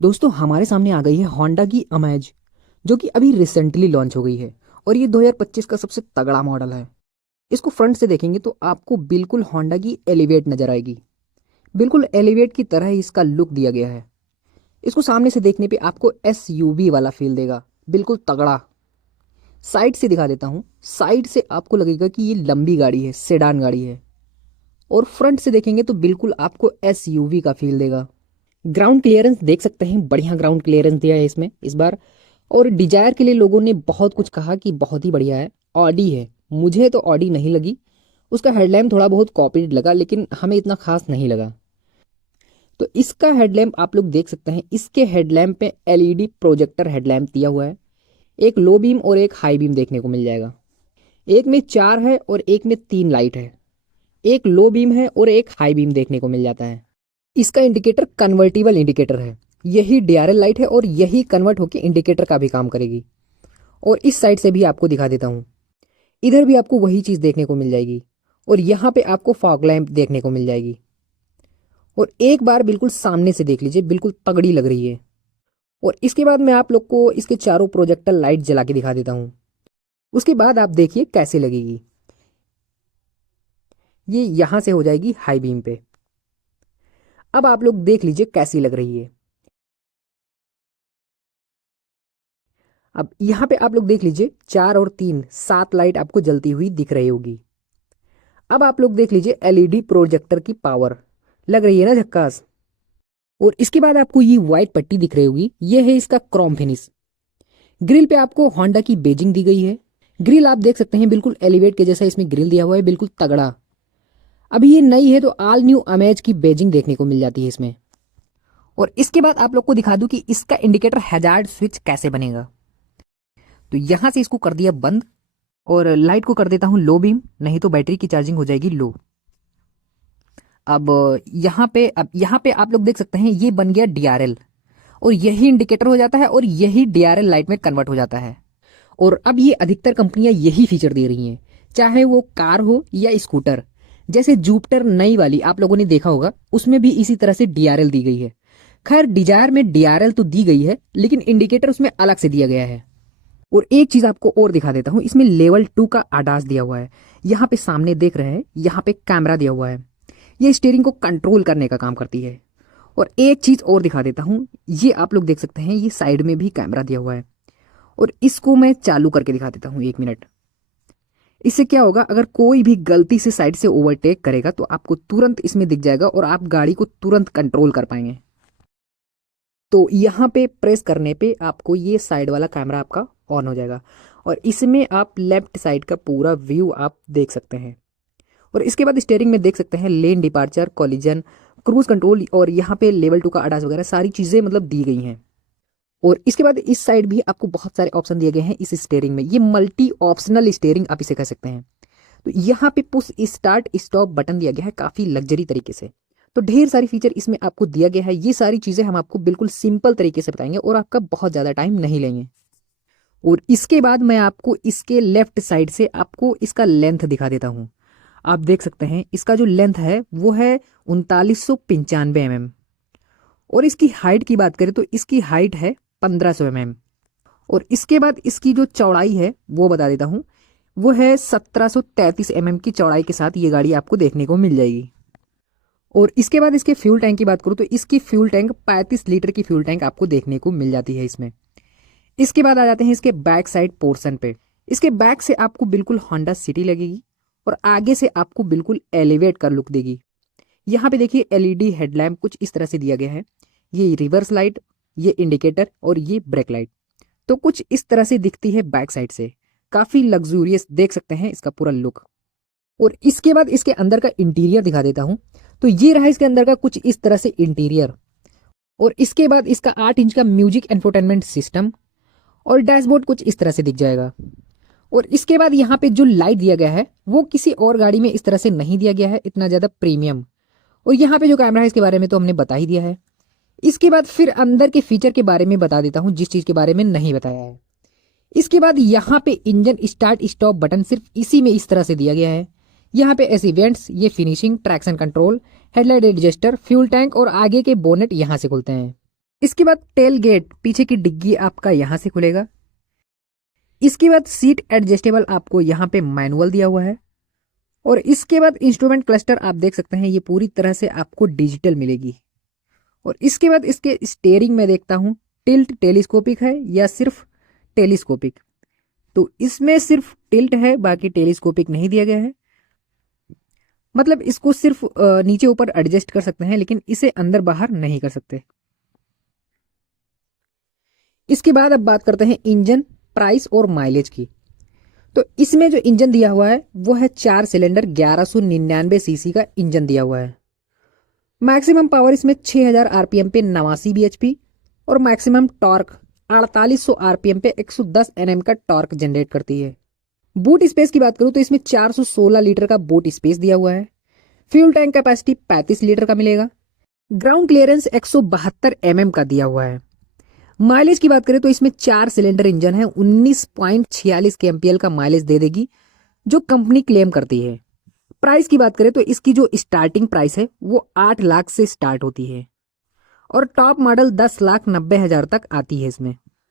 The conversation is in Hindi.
दोस्तों हमारे सामने आ गई है होंडा की अमेज, जो कि अभी रिसेंटली लॉन्च हो गई है। और ये 2025 का सबसे तगड़ा मॉडल है। इसको फ्रंट से देखेंगे तो आपको बिल्कुल होंडा की एलिवेट नजर आएगी। बिल्कुल एलिवेट की तरह ही इसका लुक दिया गया है। इसको सामने से देखने पे आपको एसयूवी वाला फील देगा, बिल्कुल तगड़ा। साइड से दिखा देता हूँ। साइड से आपको लगेगा कि ये लंबी गाड़ी है, सेडान गाड़ी है। और फ्रंट से देखेंगे तो बिल्कुल आपको एसयूवी का फील देगा। ग्राउंड क्लियरेंस देख सकते हैं, बढ़िया ग्राउंड क्लियरेंस दिया है इसमें इस बार। और डिजायर के लिए लोगों ने बहुत कुछ कहा कि बहुत ही बढ़िया है। ऑडी है, मुझे तो ऑडी नहीं लगी। उसका हेडलैम्प थोड़ा बहुत कॉपीड लगा, लेकिन हमें इतना खास नहीं लगा। तो इसका हेडलैम्प आप लोग देख सकते हैं। इसके हेडलैम्प पे एलईडी प्रोजेक्टर हेडलैम्प दिया हुआ है। एक लो बीम और एक हाई बीम देखने को मिल जाएगा। एक में 4 है और एक में 3 लाइट है। एक लो बीम है और एक हाई बीम देखने को मिल जाता है। इसका इंडिकेटर कन्वर्टिबल इंडिकेटर है। यही डीआरएल लाइट है और यही कन्वर्ट होकर इंडिकेटर का भी काम करेगी। और इस साइड से भी आपको दिखा देता हूँ। इधर भी आपको वही चीज़ देखने को मिल जाएगी। और यहाँ पे आपको फॉग लैंप देखने को मिल जाएगी। और एक बार बिल्कुल सामने से देख लीजिए, बिल्कुल तगड़ी लग रही है। और इसके बाद मैं आप लोग को इसके चारों प्रोजेक्टर लाइट जला के दिखा देता हूँ। उसके बाद आप देखिए कैसे लगेगी। ये यहाँ से हो जाएगी हाई बीम पे। अब आप लोग देख लीजिए कैसी लग रही है। अब यहाँ पे आप लोग देख लीजिए, 4 और 3 7 लाइट आपको जलती हुई दिख रही होगी। अब आप लोग देख लीजिए एलईडी प्रोजेक्टर की पावर। लग रही है ना झक्कास। और इसके बाद आपको ये व्हाइट पट्टी दिख रही होगी, ये है इसका क्रोम फिनिश। ग्रिल पे आपको होंडा की बेजिंग दी गई है। ग्रिल आप देख सकते हैं, बिल्कुल एलिवेट के जैसा इसमें ग्रिल दिया हुआ है, बिल्कुल तगड़ा। अभी ये नई है तो ऑल न्यू अमेज की बेजिंग देखने को मिल जाती है इसमें। और इसके बाद आप लोग को दिखा दूं कि इसका इंडिकेटर हैजार्ड स्विच कैसे बनेगा। तो यहां से इसको कर दिया बंद और लाइट को कर देता हूं लो बीम, नहीं तो बैटरी की चार्जिंग हो जाएगी लो। अब यहाँ पे आप लोग देख सकते हैं, ये बन गया डीआरएल। और यही इंडिकेटर हो जाता है और यही डीआरएल लाइट में कन्वर्ट हो जाता है। और अब ये अधिकतर कंपनियां यही फीचर दे रही हैं, चाहे वो कार हो या स्कूटर। जैसे जुपिटर नई वाली आप लोगों ने देखा होगा, उसमें भी इसी तरह से डीआरएल दी गई है। खैर डिजायर में डीआरएल तो दी गई है, लेकिन इंडिकेटर उसमें अलग से दिया गया है। और एक चीज आपको और दिखा देता हूं, इसमें लेवल 2 का आडास दिया हुआ है। यहाँ पे सामने देख रहे हैं, यहाँ पे कैमरा दिया हुआ है। ये स्टीयरिंग को कंट्रोल करने का काम करती है। और एक चीज और दिखा देता हूं, ये आप लोग देख सकते हैं, ये साइड में भी कैमरा दिया हुआ है। और इसको मैं चालू करके दिखा देता हूं 1 मिनट। इससे क्या होगा, अगर कोई भी गलती से साइड से ओवरटेक करेगा तो आपको तुरंत इसमें दिख जाएगा और आप गाड़ी को तुरंत कंट्रोल कर पाएंगे। तो यहाँ पे प्रेस करने पे आपको ये साइड वाला कैमरा आपका ऑन हो जाएगा। और इसमें आप लेफ्ट साइड का पूरा व्यू आप देख सकते हैं। और इसके बाद स्टीयरिंग में देख सकते हैं lane departure, collision, cruise control और यहाँ पे लेवल 2 का आडास वगैरह सारी चीज़ें मतलब दी गई हैं। और इसके बाद इस साइड भी आपको बहुत सारे ऑप्शन दिए गए हैं इस स्टीयरिंग में। ये मल्टी ऑप्शनल स्टीयरिंग आप इसे कह सकते हैं। तो यहाँ पे पुश स्टार्ट स्टॉप बटन दिया गया है काफ़ी लग्जरी तरीके से। तो ढेर सारी फीचर इसमें आपको दिया गया है। ये सारी चीज़ें हम आपको बिल्कुल सिंपल तरीके से बताएंगे और आपका बहुत ज़्यादा टाइम नहीं लेंगे। और इसके बाद मैं आपको इसके लेफ्ट साइड से आपको इसका लेंथ दिखा देता हूँ। आप देख सकते हैं इसका जो लेंथ है वो है 3995 mm। और इसकी हाइट की बात करें तो इसकी हाइट है 1500 mm। और इसके बाद इसकी जो चौड़ाई है वो बता देता हूँ, वो है 1733 mm की चौड़ाई के साथ ये गाड़ी आपको देखने को मिल जाएगी। और इसके बाद इसके फ्यूल टैंक की बात करूँ तो इसकी फ्यूल टैंक 35 लीटर की फ्यूल टैंक आपको देखने को मिल जाती है इसमें। इसके बाद आ जाते हैं इसके बैक साइड पोर्शन पे। इसके बैक से आपको बिल्कुल होंडा सिटी लगेगी और आगे से आपको बिल्कुल एलिवेट कर लुक देगी। यहाँ पे देखिए एलईडी हेडलैम्प कुछ इस तरह से दिया गया है। ये रिवर्स लाइट, ये इंडिकेटर और ये ब्रेक लाइट तो कुछ इस तरह से दिखती है बैक साइड से। काफी लग्जूरियस देख सकते हैं इसका पूरा लुक। और इसके बाद इसके अंदर का इंटीरियर दिखा देता हूं। तो ये रहा इसके अंदर का कुछ इस तरह से इंटीरियर। और इसके बाद इसका 8 इंच का म्यूजिक एंटरटेनमेंट सिस्टम और डैशबोर्ड कुछ इस तरह से दिख जाएगा। और इसके बाद यहाँ पे जो लाइट दिया गया है वो किसी और गाड़ी में इस तरह से नहीं दिया गया है, इतना ज्यादा प्रीमियम। और यहाँ पे जो कैमरा है इसके बारे में तो हमने बता ही दिया है। इसके बाद फिर अंदर के फीचर के बारे में बता देता हूँ, जिस चीज के बारे में नहीं बताया है। इसके बाद यहाँ पे इंजन स्टार्ट स्टॉप बटन सिर्फ इसी में इस तरह से दिया गया है। यहाँ पे एसी वेंट्स, ये finishing, traction control, headlight adjuster, fuel tank और आगे के बोनेट यहाँ से खुलते हैं। इसके बाद टेल गेट, पीछे की डिग्गी आपका यहां से खुलेगा। इसके बाद सीट एडजस्टेबल आपको यहाँ पे मैनुअल दिया हुआ है। और इसके बाद इंस्ट्रूमेंट क्लस्टर आप देख सकते हैं ये पूरी तरह से आपको डिजिटल मिलेगी। और इसके बाद इसके स्टीयरिंग में देखता हूं टिल्ट टेलीस्कोपिक है या सिर्फ टेलीस्कोपिक, तो इसमें सिर्फ टिल्ट है, बाकी टेलीस्कोपिक नहीं दिया गया है। मतलब इसको सिर्फ नीचे ऊपर एडजस्ट कर सकते हैं, लेकिन इसे अंदर बाहर नहीं कर सकते। इसके बाद अब बात करते हैं इंजन, प्राइस और माइलेज की। तो इसमें जो इंजन दिया हुआ है वो है 4 सिलेंडर 1199 सीसी का इंजन दिया हुआ है। मैक्सिमम पावर इसमें 6000 आरपीएम पे 89 bhp और मैक्सिमम टॉर्क 4800 आरपीएम पे 110 Nm का टॉर्क जनरेट करती है। बूट स्पेस की बात करूं तो इसमें 416 लीटर का बूट स्पेस दिया हुआ है। फ्यूल टैंक कैपेसिटी 35 लीटर का मिलेगा। ग्राउंड क्लियरेंस 172 mm का दिया हुआ है। माइलेज की बात करें तो इसमें 4 सिलेंडर इंजन है, 19.46 kmpl का माइलेज दे देगी, जो कंपनी क्लेम करती है। प्राइस की बात करें तो इसकी जो स्टार्टिंग प्राइस है वो 8 लाख से स्टार्ट होती है और टॉप मॉडल 10,90,000 तक आती है इसमें।